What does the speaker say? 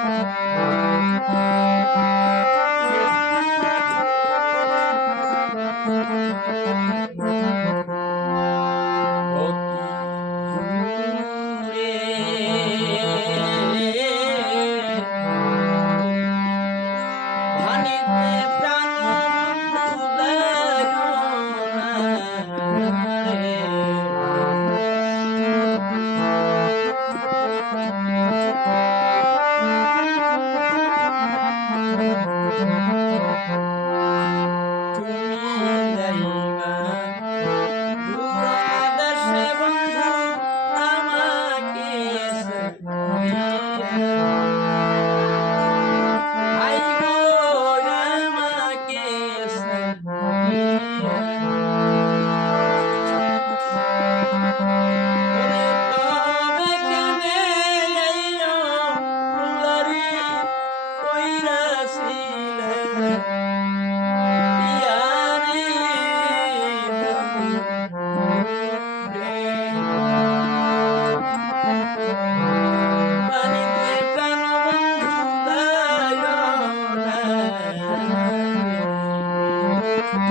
Thank uh you. -huh. اٿا